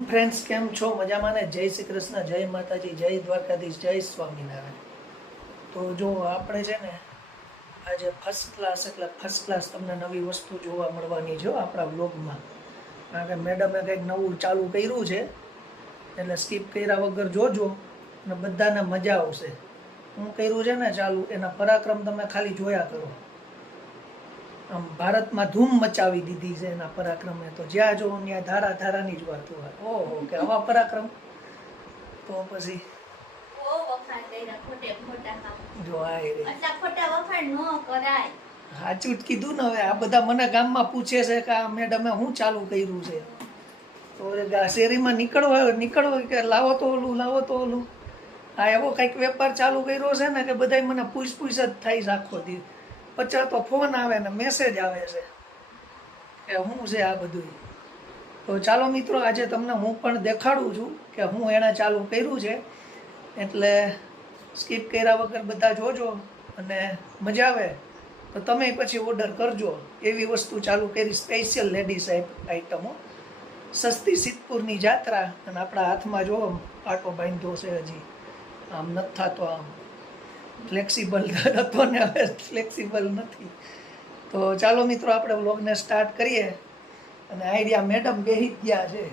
Friends કેમ છો? મજામાં ને? જય શ્રી કૃષ્ણ, જય માતાજી, જય દ્વારકાધીશ, જય સ્વામિનારાયણ. તો જો આપણે છે ને આજે ફર્સ્ટ ક્લાસ તમને નવી વસ્તુ જોવા મળવાની છે આપણા વ્લોગમાં. કારણ કે મેડમે કંઈક નવું ચાલુ કર્યું છે એટલે સ્કીપ કર્યા વગર જોજો અને બધાને મજા આવશે. હું કર્યું છે ને ચાલુ, એના પરાક્રમ તમે ખાલી જોયા કરો. આમ ભારતમાં ધૂમ મચાવી દીધી છે એના પરાક્રમે. તો જ્યાં જો ત્યાં ધારા ધારાની જ વાત હોય. ઓહો, કે આવા પરાક્રમ તો પછી જો આ સાચું જ કીધું ને. હવે આ બધા મને ગામમાં પૂછે છે કે આ મેડમે શું ચાલુ કર્યું છે. તો શેરીમાં નીકળવો કે લાવો તો ઓલું. આ એવો કંઈક વેપાર ચાલુ કર્યો છે ને કે બધા મને પૂછ જ થાય છે આખો દી. 50 તો ફોન આવે ને મેસેજ આવે છે કે શું છે આ બધું. તો ચાલો મિત્રો, આજે તમને હું પણ દેખાડું છું કે હું એણે ચાલુ કર્યું છે. એટલે સ્કીપ કર્યા વગર બધા જોજો અને મજા આવે તો તમે પછી ઓર્ડર કરજો. એવી વસ્તુ ચાલુ કરી, સ્પેશિયલ લેડીઝ આઈટમો. સસ્તી સિદ્ધપુરની જાત્રા. અને આપણા હાથમાં જો પાટો બાંધ્યો છે, હજી આમ નથી થતો. આમ ફ્લેક્સિબલ હતો ને, હવે ફ્લેક્સિબલ નથી. તો ચાલો મિત્રો, આપણે વ્લોગને સ્ટાર્ટ કરીએ. અને આઈડિયા મેડમ બેહી ગયા છે.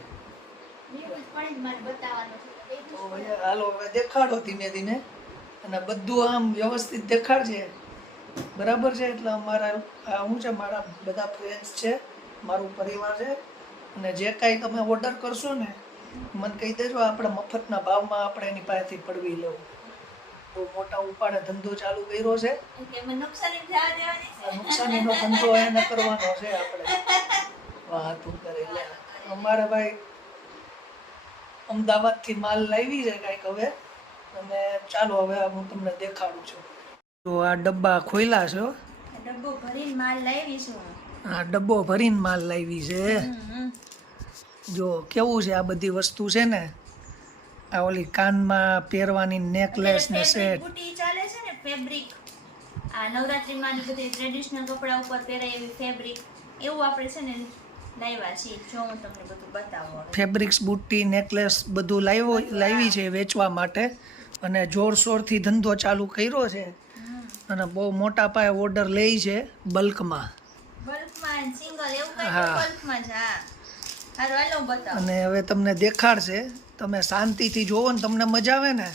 તો હાલો હવે દેખાડો ધીમે ધીમે. અને બધું આમ વ્યવસ્થિત દેખાડજે, બરાબર છે? એટલે અમારા હું છે, મારા બધા ફ્રેન્ડ્સ છે, મારું પરિવાર છે. અને જે કાંઈ તમે ઓર્ડર કરશો ને મને કહી દેજો, આપણે મફતના ભાવમાં આપણે એની પાસેથી પડવી લેવું. બહુ મોટા ઉપાડે ધંધો ચાલુ કર્યો છે. નુકસાનીનો ધંધો એને કરવાનો છે આપણે. વાતું કરે લે. અમારે ભાઈ અમદાવાદથી માલ લાવી છે કાંઈક હવે. અને ચાલો હવે હું તમને દેખાડું છું. તો આ ડબ્બા ખોલ્યા છે. ડબ્બો ભરીને માલ લાવી છું. હા, ડબ્બો ભરીને માલ લાવી છે. જો કેવું છે આ બધી વસ્તુ છે ને. આ ઓલી કાનમાં પહેરવાની નેકલેસ ને સેટ. બુટી ચાલે છે ને, ફેબ્રિક. આ નવરાત્રીમાં બધી ટ્રેડિશનલ કપડા ઉપર પહેરાય એવી ફેબ્રિક. એવું આપણે છે ને લાવ્યા છીએ. જો હું તમને બધું બતાવું. ફેબ્રિક્સ, બુટ્ટી, નેકલેસ બધું લાવી છે વેચવા માટે. અને જોરશોરથી ધંધો ચાલુ કર્યો છે. અને બહુ મોટા પાયે ઓર્ડર લે છે બલ્કમાં. સિંગલ એવું કઈ બલ્કમાં જ. હા, હારું હાલો બતાવો. અને હવે તમને દેખાડશે. તમે શાંતિથી જોવો ને, તમને મજા આવે ને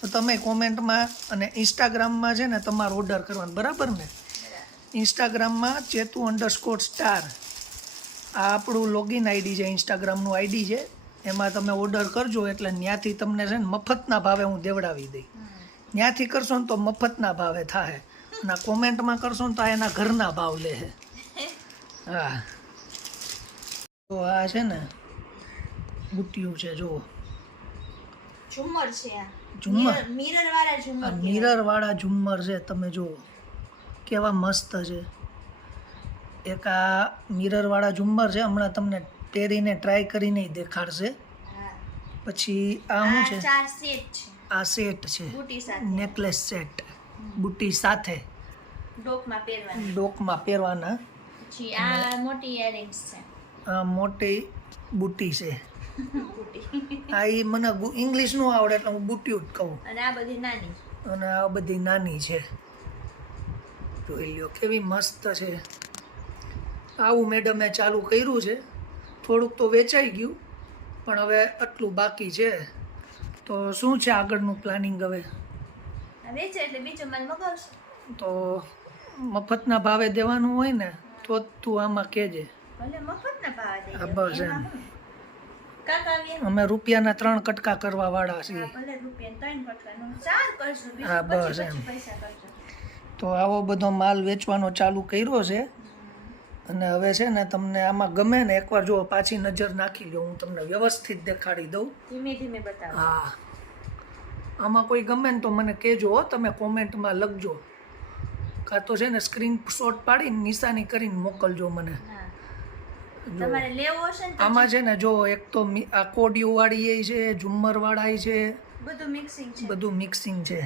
તો તમે કોમેન્ટમાં અને ઇન્સ્ટાગ્રામમાં છે ને તમારો ઓર્ડર કરવાનો, બરાબર ને? ઇન્સ્ટાગ્રામમાં chetu_star આ આપણું લોગિન આઈડી છે, ઇન્સ્ટાગ્રામનું આઈડી છે. એમાં તમે ઓર્ડર કરજો એટલે ત્યાંથી તમને છે ને મફતના ભાવે હું દેવડાવી દઈ. ત્યાંથી કરશો ને તો મફતના ભાવે થાય. અને કોમેન્ટમાં કરશો ને તો એના ઘરના ભાવ લે. હા, તો આ છે ને બુટ્ટીઓ છે, જુઓ. ઝુમ્મર છે. ઝુમ્મર, મિરર વાળા ઝુમ્મર. મિરર વાળા ઝુમ્મર છે. તમે જુઓ કેવા મસ્ત છે. એક આ મિરર વાળા ઝુમ્મર છે. હમણાં તમને પહેરીને ટ્રાય કરીને દેખાડશે. પછી આ શું છે? આ સેટ છે, નેકલેસ સેટ, બુટ્ટી સાથે ડોકમાં પહેરવાના. પછી આ મોટી ઇયરિંગ્સ છે. આ મોટી બુટ્ટી છે. આ ઈ મને ઇંગ્લિશ નો આવડે એટલે હું બુટ્ટી જ કહું. અને આ બધી નાની. અને આ બધી નાની છે. જોઈ લ્યો કેવી મસ્ત છે. આવું મેડમે ચાલુ કર્યું છે. થોડુંક તો વેચાઈ ગયું પણ હવે આટલું બાકી છે. તો શું છે આગળનું પ્લાનિંગ હવે? વેચે એટલે બીજું માલ મગાવશે. તો મફતના ભાવે દેવાનું હોય ને તો તું આમાં કહેજે. ભલે મફતના ભાવે દે. હા, બસ એમ. કાકા અમે રૂપિયાના 3 કટકા કરવા વાળા છીએ. ભલે રૂપિયાના 3 કટકા નો 4 કરશું. હા, બસ એમ. પૈસા કરજો. તો આવો બધો માલ વેચવાનો ચાલુ કર્યો છે. અને હવે છે ને તમને આમાં ગમે ને એકવાર જો પાછી નજર નાખી લો, હું તમને વ્યવસ્થિત દેખાડી દઉં. ધીમે ધીમે બતાવો. હા, આમાં કોઈ ગમે ને તો મને કહેજો, તમે કોમેન્ટમાં લખજો. કાં તો છે ને સ્ક્રીનશોટ પાડીને નિશાની કરીને મોકલજો મને. તમારે લેવો હશે ને આમાં છે ને જો એક તો આ કોડિયું વાળી છે, ઝુમ્મર વાળા છે, બધું મિક્સિંગ છે. બધું મિક્સિંગ છે.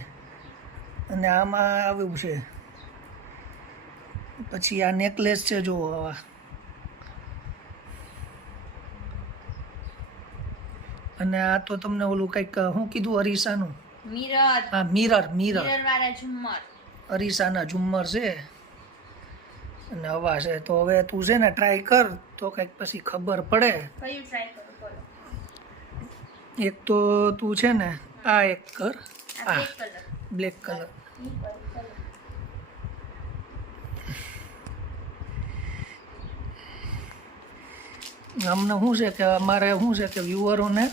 અને આમાં આવ્યું છે. પછી આ નેકલેસ છે, જુઓ. આવા અને આ તો તમને ઓલું કંઈક શું કીધું અરીસાનું? મિરર હા મિરર મિરર વાળા ઝુમ્મર. અરીસાના ઝુમ્મર છે અને હવા છે. તો હવે તું છે ને ટ્રાય કર તો કંઈક પછી ખબર પડે. કયું ટ્રાય કરું બોલો? એક તો તું છે ને આ એક કર, આ આ બ્લેક બ્લેક કલર. કલર. અમને શું છે કે અમારે શું છે કે વ્યુઅરોને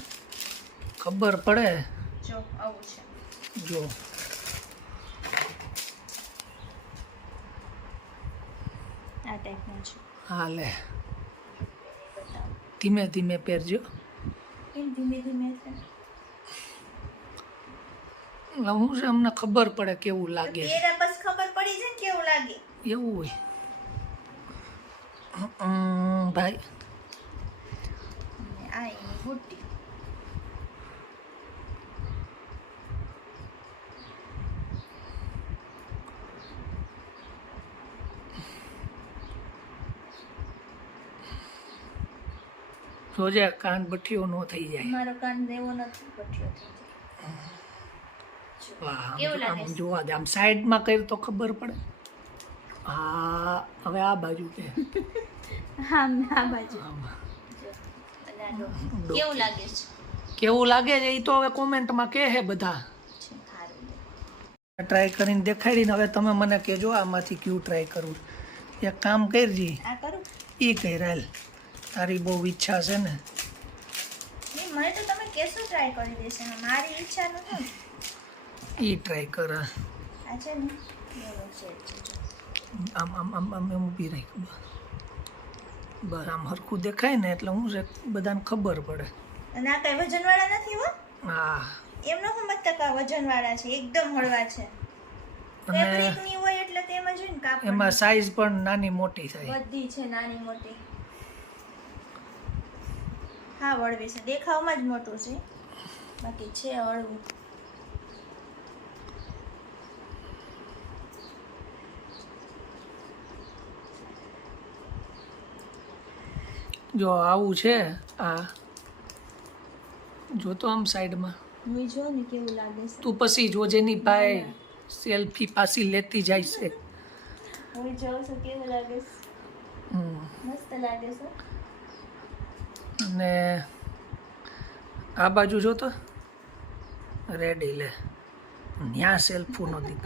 ખબર પડે. જો આવું છે. જો આ ટાઈપનું છે. હા લે ધીમે ધીમે પહેરજો. કેમ ધીમે ધીમે છે? શું છે અમને ખબર પડે કેવું લાગે છે. તેરા બસ ખબર પડી જાય કેવું લાગે. એવું હોય ભાઈ. આ એની બુટ્ટી. જોજે કાન બઠીઓ નો થઈ જાય. મારો કાન દેવો નથી, બઠ્યો થઈ જાય. વાહ કેવું લાગે આમ છે? જોવા દે, આમ સાઈડમાં કરી તો ખબર પડે. હા હવે આ બાજુ કે હા આ બાજુ. આમ. કેવું લાગે છે? કેવું લાગે છે એ તો હવે કોમેન્ટમાં કહે છે બધા. ટ્રાય કરીને દેખાડીને હવે તમે મને કહેજો આમાંથી કયું ટ્રાય કરવું. એક કામ કરજી, આ કરું? એ કહી રહેલ તારી બહુ ઈચ્છા છે ને. નહીં, મને તો તમે કેસો ટ્રાય કરી દેશે, મારી ઈચ્છા નથી. એ ટ્રાય કર. આ છે ને એવો શેડ છે જો. આમ આમ આમ આમ એમ ઊભી રાખ. બસ આમ હરખું દેખાય ને એટલે હું છે બધાને ખબર પડે. અને આ કઈ વજનવાળા નથી હો. હા એમનો સમજતા કા વજનવાળા છે, એકદમ હળવા છે. અને ફેબ્રિકની હોય એટલે તેમાં જોઈને કાપડ એમાં સાઈઝ પણ નાની મોટી થાય. બધી છે નાની મોટી. હા વળવી છે, દેખાવમાં જ મોટું છે, બાકી છે હળવું. જો આવું છે આ, જો તો આમ સાઈડમાં હું જો ને કેવું લાગે છે. તું પછી જોજે ની ભાઈ સેલ્ફી પાછી લેતી જાય છે. હું જોઉં છું કેવું લાગે છે. મસ્ત લાગે છે. અને આ બાજુ જો તો રેડી લે ન્યા સેલ્ફું નો દી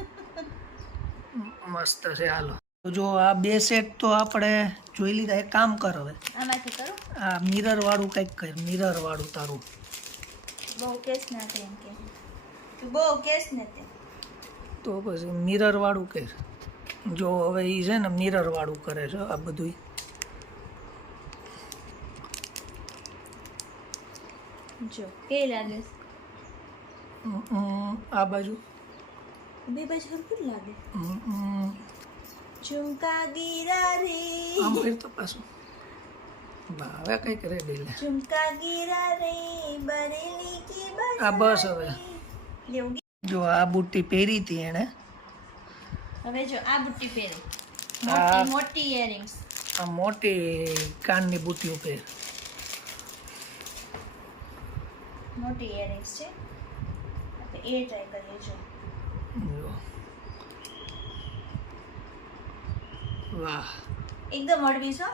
મસ્ત છે. હાલો જો આ બે સેટ તો આપણે જોઈ લીધા. એક કામ કર હવે આમાંથી કરું? આ મિરર વાળું કંઈક કર. મિરર વાળું તારું બહુ કેસ ના થાય એમ કે તું બહુ કેસ ને તે. તો પછી મિરર વાળું કર. જો હવે એ છે ને મિરર વાળું કરે છે આ બધું. જો કેવી લાગે છે? આ બાજુ બે બાજુ હરખું જ લાગે. ઝુમકા ગીરા રે. આમ ફેર તો પાછું હવે કંઈક રેડી લે. ઝુમકા ગીરા રે બરેલી કી બસ. આ બસ હવે લેવું. જો આ બુટ્ટી પહેરી હતી એણે. હવે જો આ બુટ્ટી પહેરી, આ મોટી મોટી ઇયરિંગ્સ. આ મોટી કાનની બુટ્ટીઓ પહેર. મોટી ઇયરિંગ્સ છે, આપણે એ ટ્રાય કરીએ. જો જો વાહ એકદમ હળવી છો,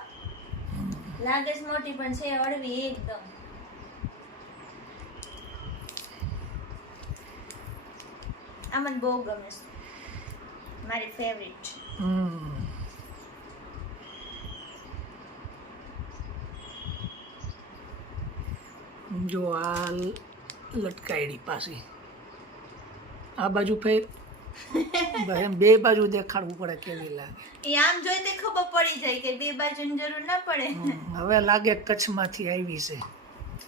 લાગે છે મોટી પણ છે હળવી એકદમ. આ મને બહુ ગમે છે, મારી ફેવરિટ છે. જો આ લટકાયડી પાછી આ બાજુ ફેર. એમ બે બાજુ દેખાડવું પડે કેવી લાગે. એ આમ જોઈ તે ખબર પડી જાય કે બે બાજુની જરૂર ના પડે. હવે લાગે કચ્છમાંથી આવી છે.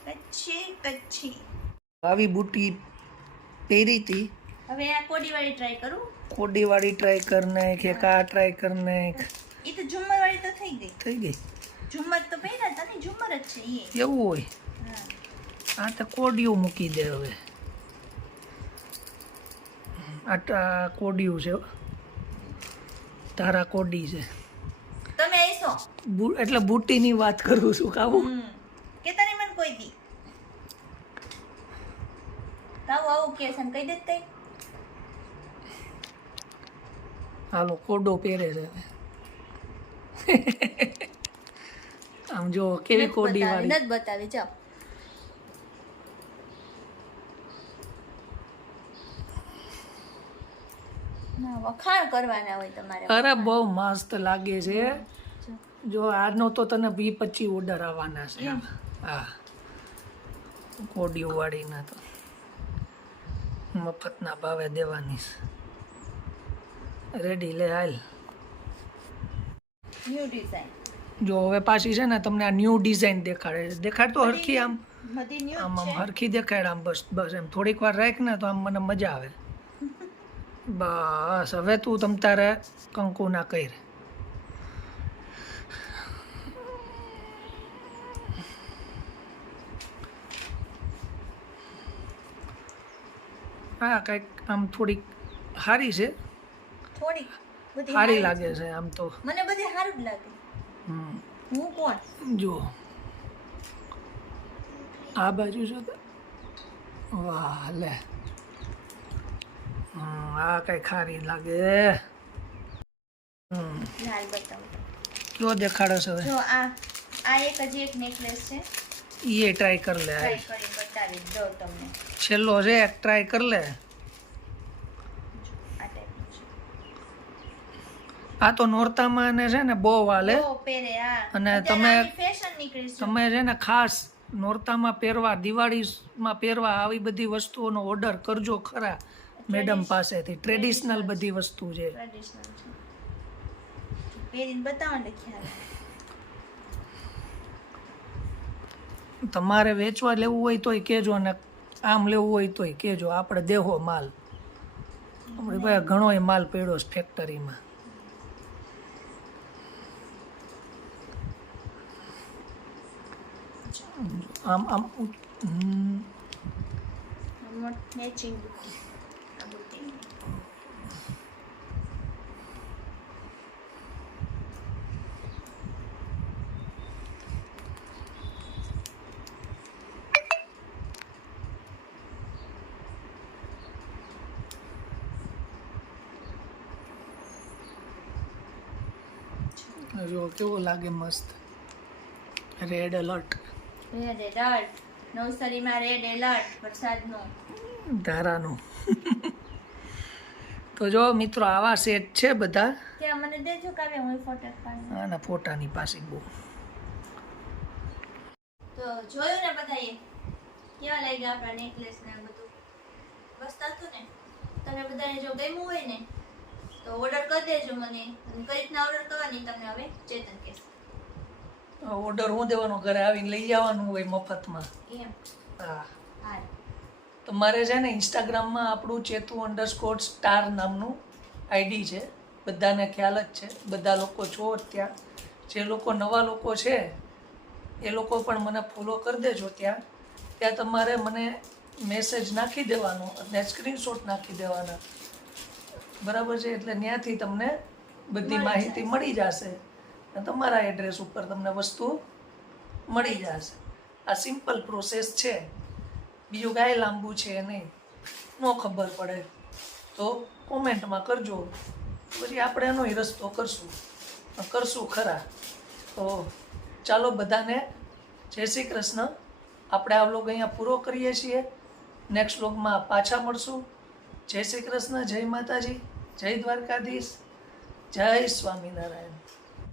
કચ્છી કચ્છી આવી બુટ્ટી પહેરી હતી. હવે આ કોડીવાળી ટ્રાય કરું. કોડીવાળી ટ્રાય કર નાખ, એક આ ટ્રાય કર નાખ. એ તો ઝુમ્મર વાળી તો થઈ ગઈ. થઈ ગઈ. ઝુમ્મર તો પહેર્યા હતા ને, ઝુમ્મર જ છે એ. એવું હોય. હા આ તો કોડિયું મૂકી દે હવે. આ કોડિયું છે, તારા કોડી છે. તમે આઈસો એટલે બુટ્ટીની વાત કરું છું. કાવું કે તને મને કોઈ દી આવું કે છે કહી દેત કઈ હાલો કોડો પહેરે છે આમ જો કેવી કોડી વાળી નથી બતાવી જાઓ ના વખાણ કરવાના હોય તમારે અરે બહુ મસ્ત લાગે છે જો આજનો તો તને 20-25 ઓર્ડર આવવાના છે હા કોડીઓ વાળીના તો મફતના ભાવે દેવાની રેડી લે હાલ ન્યુ ડિઝાઇન જો હવે પાછી છે ને તમને આ ન્યૂ ડિઝાઇન દેખાડ તો હરખી આમ બધી ન્યુ આમ હરખી દેખાડ આમ બસ એમ થોડીક વાર રાખ ને તો આમ મને મજા આવે બસ હવે તું તમ તારે કંકુ ના કર હા કંઈક આમ થોડીક સારી છે થોડીક બધી સારી લાગે છે આમ તો મને બધી સારું જ લાગે હું કોણ જો આ બાજુ છે તો વાહ લે આ કઈ ખારી લાગે લાલ બતાવું કયો દેખાડે છે હવે જો આ એક હજી એક નેકલેસ છે એ ટ્રાય કર લે ટ્રાય કરી બતાવી દો તમને છેલ્લો છે એક ટ્રાય કર લે આ ટાઈપનું છે આ તો નોરતામાં ને છે ને બહુ વાલે બહુ પહેરે આ અને અત્યારે આની ફેશન નીકળી છે તમે છે ને ખાસ નોરતામાં પહેરવા દિવાળીમાં પહેરવા આવી બધી વસ્તુઓનો ઓર્ડર કરજો ખરા મેડમ પાસેથી ટ્રેડિશનલ બધી વસ્તુ છે ટ્રેડિશનલ છે પહેરીને બતાવો ને ખ્યાલ તમારે વેચવા લેવું હોય તોય કહેજો ને આમ લેવું હોય તોય કહેજો આપણે દેહો માલ આપણી પાસે ઘણોય માલ પડ્યો છે ફેક્ટરીમાં આમ આમ મેચિંગ જો કેવો લાગે મસ્ત રેડ એલર્ટ રેડ એલર્ટ નવસારીમાં રેડ એલર્ટ વરસાદનો ધારાનું તો જો મિત્રો આવા સેટ છે બધા ત્યાં મને દેજો કાવે હું ફોટો પાડું આના ફોટાની પાસે બહુ તો જોયું ને બધાએ કેવા લાગ્યા આપણા નેકલેસ ને બધું મસ્ત હતું ને તમે બધાને જો ગમ્યું હોય ને તો ઓર્ડર કરી દેજો મને અને કઈ રીતના ઓર્ડર કરવાની તમને હવે ચેતન કહેશે ઓર્ડર હું દેવાનો ઘરે આવીને લઈ આવવાનું હોય મફતમાં એમ હા હા તમારે છે ને ઇન્સ્ટાગ્રામમાં આપણું chetu_star નામનું આઈડી છે બધાને ખ્યાલ જ છે બધા લોકો છો ત્યાં જે લોકો નવા લોકો છે એ લોકો પણ મને ફોલો કરી દેજો ત્યાં તમારે મને મેસેજ નાખી દેવાનો અને સ્ક્રીનશોટ નાખી દેવાના બરાબર છે એટલે ત્યાંથી તમને બધી માહિતી મળી જશે અને તમારા એડ્રેસ ઉપર તમને વસ્તુ મળી જશે આ સિમ્પલ પ્રોસેસ છે બીજું કાંઈ લાંબુ છે નહીં ન ખબર પડે તો કોમેન્ટમાં કરજો પછી આપણે એનો રસ્તો કરશું ખરા તો ચાલો બધાને જય શ્રી કૃષ્ણ આપણે આ વ્લોગ અહીંયા પૂરો કરીએ છીએ નેક્સ્ટ વ્લોગમાં પાછા મળશું જય શ્રી કૃષ્ણ જય માતાજી જય દ્વારકાધીશ જય સ્વામિનારાયણ